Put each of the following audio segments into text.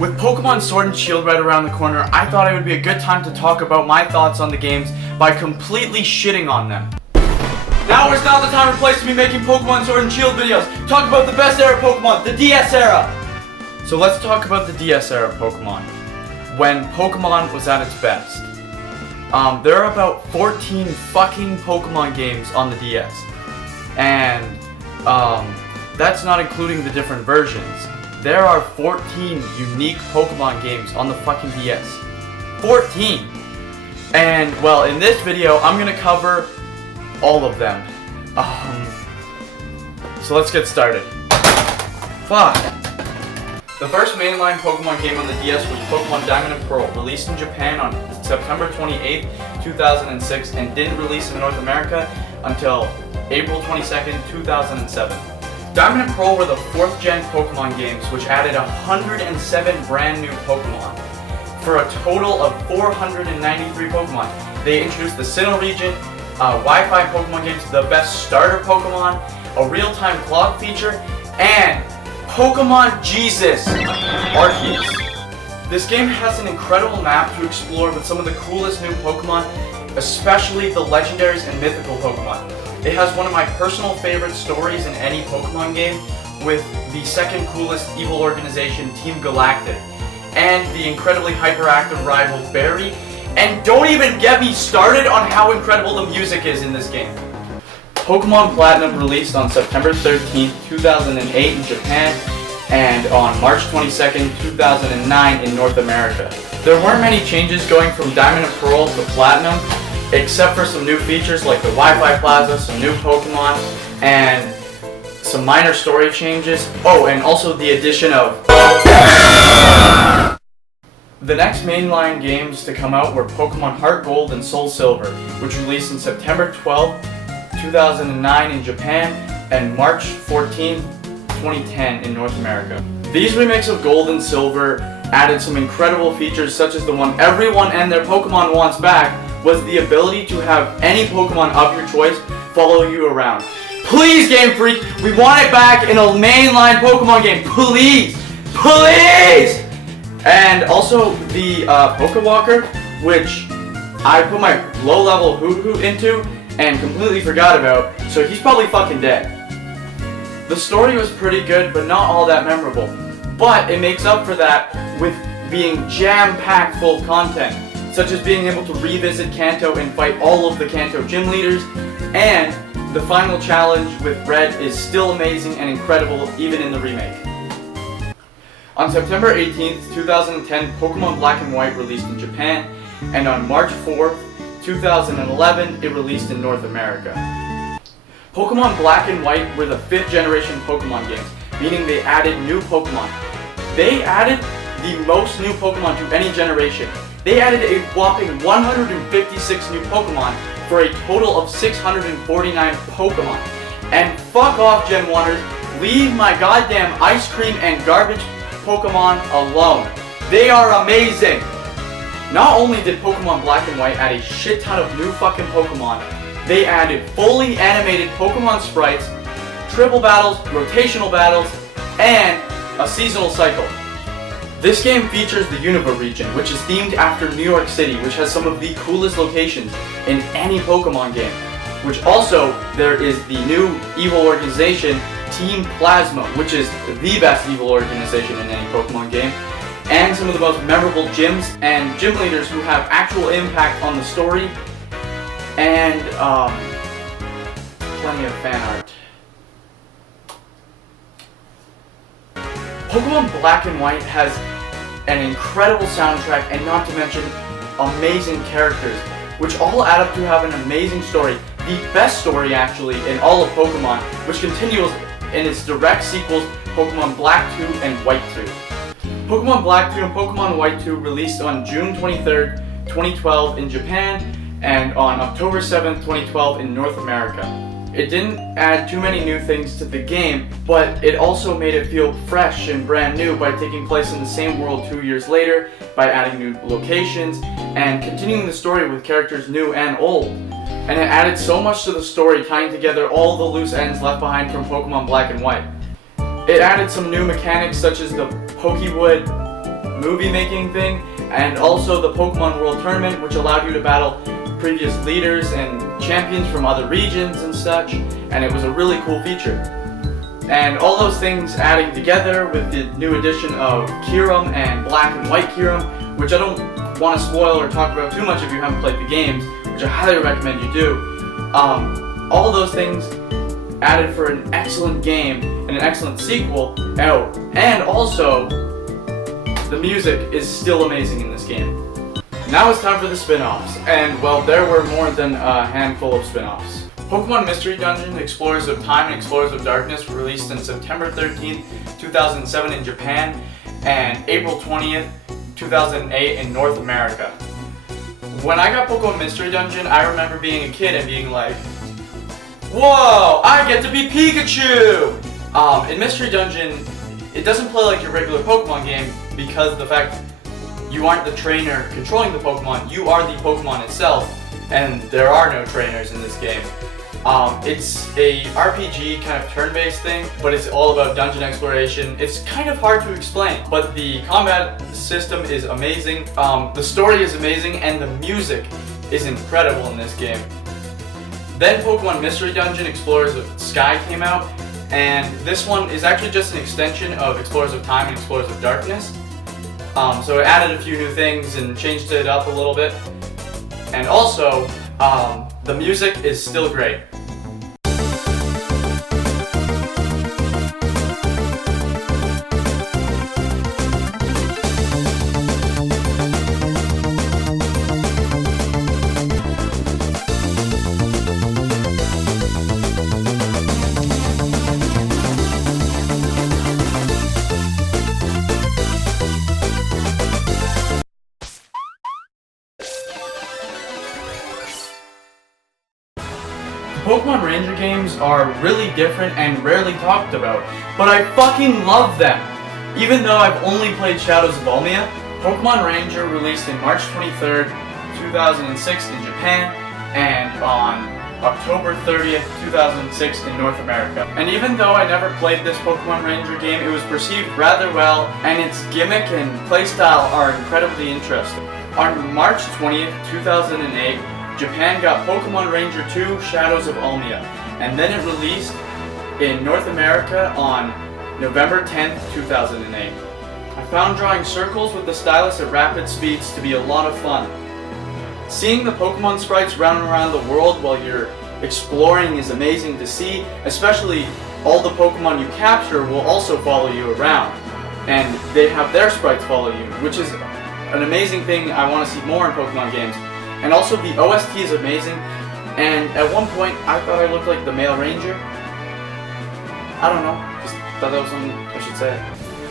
With Pokemon Sword and Shield right around the corner, I thought it would be a good time to talk about my thoughts on the games by completely shitting on them. Now is not the time or place to be making Pokemon Sword and Shield videos. Talk about the best era of Pokemon, the DS era! So let's talk about the DS era of Pokemon, when Pokemon was at its best. There are about 14 fucking Pokemon games on the DS. And, that's not including the different versions. There are 14 unique Pokemon games on the fucking DS. 14! And, well, in this video, I'm gonna cover all of them. So let's get started. Fuck! The first mainline Pokemon game on the DS was Pokemon Diamond and Pearl, released in Japan on September 28, 2006, and didn't release in North America until April 22nd, 2007. Diamond and Pearl were the 4th gen Pokemon games, which added 107 brand new Pokemon, for a total of 493 Pokemon. They introduced the Sinnoh region, Wi-Fi Pokemon games, the best starter Pokemon, a real-time clock feature, and Pokemon Jesus Arceus. This game has an incredible map to explore with some of the coolest new Pokemon, especially the legendaries and mythical Pokemon. It has one of my personal favorite stories in any Pokemon game, with the second coolest evil organization, Team Galactic, and the incredibly hyperactive rival Barry, and don't even get me started on how incredible the music is in this game. Pokemon Platinum released on September 13th, 2008 in Japan, and on March 22nd, 2009 in North America. There weren't many changes going from Diamond and Pearl to Platinum, except for some new features like the Wi-Fi Plaza, some new Pokemon, and some minor story changes. Oh, and also the addition of... The next mainline games to come out were Pokemon HeartGold and SoulSilver, which released in September 12, 2009 in Japan, and March 14, 2010 in North America. These remakes of Gold and Silver added some incredible features, such as the one everyone and their Pokemon wants back, was the ability to have any Pokemon of your choice follow you around. Please, Game Freak, we want it back in a mainline Pokemon game. Please! Please! And also the Pokewalker, which I put my low-level Hoo-Hoo into and completely forgot about, so he's probably fucking dead. The story was pretty good, but not all that memorable. But it makes up for that with being jam-packed full of content, such as being able to revisit Kanto and fight all of the Kanto gym leaders, and the final challenge with Red is still amazing and incredible even in the remake. On September 18th, 2010, Pokemon Black and White released in Japan, and on March 4th, 2011, it released in North America. Pokemon Black and White were the 5th generation Pokemon games, meaning they added new Pokemon. They added the most new Pokemon to any generation. They added a whopping 156 new Pokemon for a total of 649 Pokemon. And fuck off, Gen 1ers, leave my goddamn ice cream and garbage Pokemon alone. They are amazing! Not only did Pokemon Black and White add a shit ton of new fucking Pokemon, they added fully animated Pokemon sprites, triple battles, rotational battles, and a seasonal cycle. This game features the Unova region, which is themed after New York City, which has some of the coolest locations in any Pokemon game. Which also, there is the new evil organization, Team Plasma, which is the best evil organization in any Pokemon game, and some of the most memorable gyms and gym leaders who have actual impact on the story, and plenty of fan art. Pokemon Black and White has an incredible soundtrack, and not to mention amazing characters, which all add up to have an amazing story. The best story, actually, in all of Pokemon, which continues in its direct sequels, Pokemon Black 2 and White 2. Pokemon Black 2 and Pokemon White 2 released on June 23rd, 2012 in Japan, and on October 7th, 2012 in North America. It didn't add too many new things to the game, but it also made it feel fresh and brand new by taking place in the same world 2 years later, by adding new locations, and continuing the story with characters new and old. And it added so much to the story, tying together all the loose ends left behind from Pokemon Black and White. It added some new mechanics such as the Pokewood movie making thing, and also the Pokemon World Tournament, which allowed you to battle previous leaders and champions from other regions and such, and it was a really cool feature. And all those things adding together with the new addition of Kyurem and Black and White Kyurem, which I don't want to spoil or talk about too much if you haven't played the games, which I highly recommend you do. All those things added for an excellent game and an excellent sequel. Oh, and also, the music is still amazing in this game. Now it's time for the spin-offs, and well, there were more than a handful of spin-offs. Pokemon Mystery Dungeon, Explorers of Time and Explorers of Darkness were released on September 13th, 2007 in Japan, and April 20th, 2008 in North America. When I got Pokemon Mystery Dungeon, I remember being a kid and being like, whoa, I get to be Pikachu! In Mystery Dungeon, it doesn't play like your regular Pokemon game because of the fact you aren't the trainer controlling the Pokemon, you are the Pokemon itself, and there are no trainers in this game. It's a RPG kind of turn-based thing, but it's all about dungeon exploration. It's kind of hard to explain, but the combat system is amazing, the story is amazing, and the music is incredible in this game. Then Pokemon Mystery Dungeon Explorers of Sky came out, and this one is actually just an extension of Explorers of Time and Explorers of Darkness. So it added a few new things and changed it up a little bit. And also, the music is still great. Pokémon Ranger games are really different and rarely talked about, but I fucking love them! Even though I've only played Shadows of Almia, Pokémon Ranger released in March 23rd, 2006 in Japan, and on October 30th, 2006 in North America. And even though I never played this Pokémon Ranger game, it was perceived rather well, and its gimmick and playstyle are incredibly interesting. On March 20th, 2008, Japan got Pokémon Ranger 2 Shadows of Almia, and then it released in North America on November 10th, 2008. I found drawing circles with the stylus at rapid speeds to be a lot of fun. Seeing the Pokemon sprites run around the world while you're exploring is amazing to see, especially all the Pokemon you capture will also follow you around, and they have their sprites follow you, which is an amazing thing I want to see more in Pokemon games. And also the OST is amazing, and at one point I thought I looked like the male ranger. I don't know, just thought that was something I should say.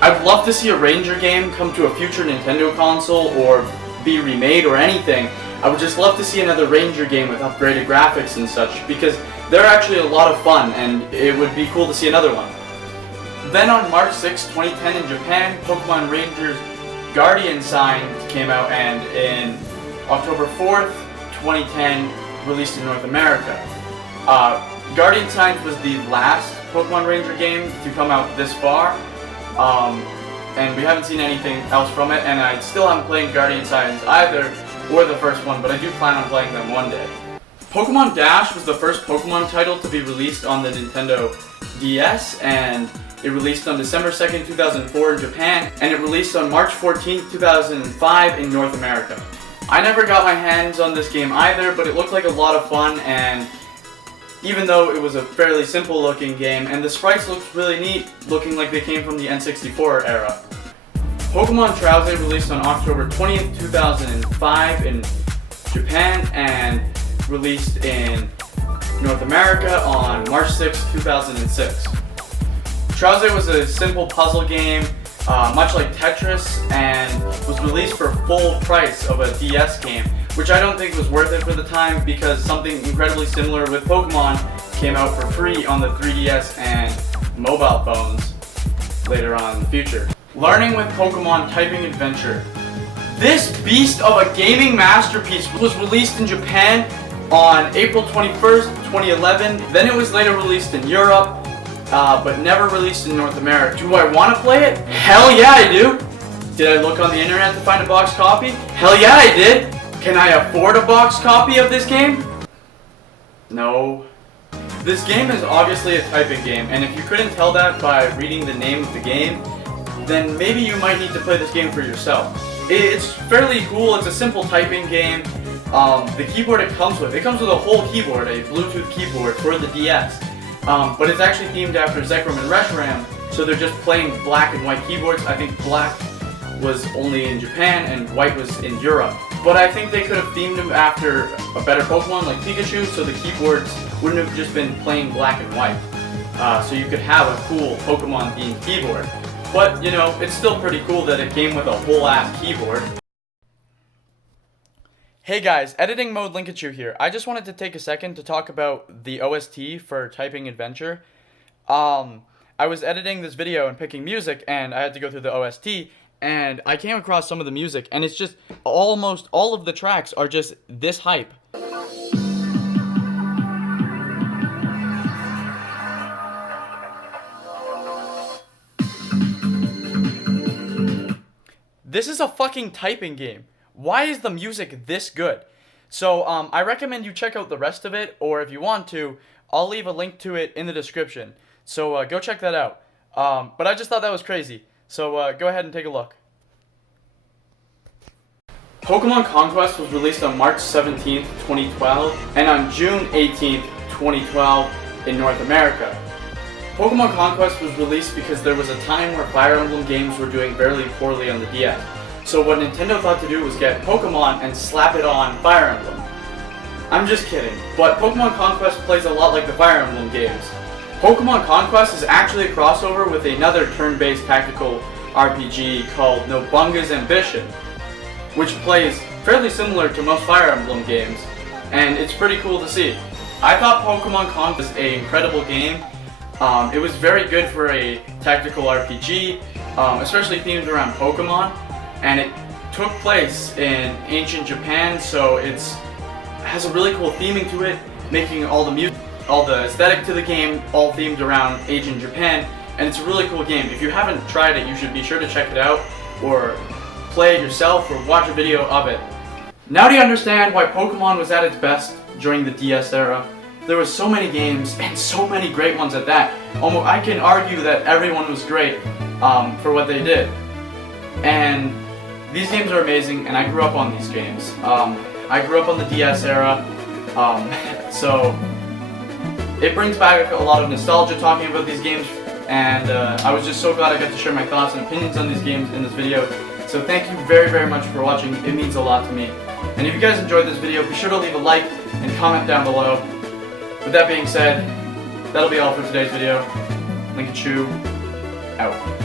I'd love to see a Ranger game come to a future Nintendo console or be remade or anything. I would just love to see another Ranger game with upgraded graphics and such, because they're actually a lot of fun and it would be cool to see another one. Then on March 6, 2010 in Japan, Pokemon Rangers Guardian Sign came out, and in October 4th, 2010, released in North America. Guardian Signs was the last Pokemon Ranger game to come out this far, and we haven't seen anything else from it, and I still haven't played Guardian Signs either, or the first one, but I do plan on playing them one day. Pokemon Dash was the first Pokemon title to be released on the Nintendo DS, and it released on December 2nd, 2004 in Japan, and it released on March 14th, 2005 in North America. I never got my hands on this game either, but it looked like a lot of fun, and even though it was a fairly simple looking game, and the sprites looked really neat, looking like they came from the N64 era. Pokemon Trowsy released on October 20th, 2005 in Japan, and released in North America on March 6th, 2006. Trowsy was a simple puzzle game, much like Tetris, and was released for full price of a DS game, which I don't think was worth it for the time because something incredibly similar with Pokemon came out for free on the 3DS and mobile phones later on in the future. Learning with Pokemon Typing Adventure. This beast of a gaming masterpiece was released in Japan on April 21st, 2011. Then it was later released in Europe, but never released in North America. Do I want to play it? Hell yeah, I do! Did I look on the internet to find a box copy? Hell yeah, I did! Can I afford a box copy of this game? No. This game is obviously a typing game, and if you couldn't tell that by reading the name of the game, then maybe you might need to play this game for yourself. It's fairly cool. It's a simple typing game. The keyboard it comes with a whole keyboard, a Bluetooth keyboard for the DS. But it's actually themed after Zekrom and Reshiram, so they're just plain black and white keyboards. I think black was only in Japan and white was in Europe. But I think they could have themed them after a better Pokemon like Pikachu, so the keyboards wouldn't have just been plain black and white. So you could have a cool Pokemon themed keyboard. But, you know, it's still pretty cool that it came with a whole ass keyboard. Hey guys, Editing Mode Linkachu here. I just wanted to take a second to talk about the OST for Typing Adventure. I was editing this video and picking music, and I had to go through the OST, and I came across some of the music, and it's just almost all of the tracks are just this hype. This is a fucking typing game. Why is the music this good? So, I recommend you check out the rest of it, or if you want to, I'll leave a link to it in the description. So, go check that out. But I just thought that was crazy. So, go ahead and take a look. Pokémon Conquest was released on March 17th, 2012, and on June 18th, 2012 in North America. Pokemon Conquest was released because there was a time where Fire Emblem games were doing fairly poorly on the DS. So what Nintendo thought to do was get Pokemon and slap it on Fire Emblem. I'm just kidding, but Pokemon Conquest plays a lot like the Fire Emblem games. Pokemon Conquest is actually a crossover with another turn-based tactical RPG called Nobunga's Ambition, which plays fairly similar to most Fire Emblem games, and it's pretty cool to see. I thought Pokemon Conquest was an incredible game. It was very good for a tactical RPG, especially themed around Pokemon, and it took place in ancient Japan, so it has a really cool theming to it, making all the music, all the aesthetic to the game all themed around ancient Japan, and it's a really cool game. If you haven't tried it, you should be sure to check it out, or play it yourself, or watch a video of it. Now do you understand why Pokemon was at its best during the DS era? There were so many games, and so many great ones at that. I can argue that everyone was great for what they did. And these games are amazing, and I grew up on these games. I grew up on the DS era, so it brings back a lot of nostalgia talking about these games, and I was just so glad I got to share my thoughts and opinions on these games in this video. So thank you very, very much for watching. It means a lot to me. And if you guys enjoyed this video, be sure to leave a like and comment down below. With that being said, that'll be all for today's video. Linkachu, out.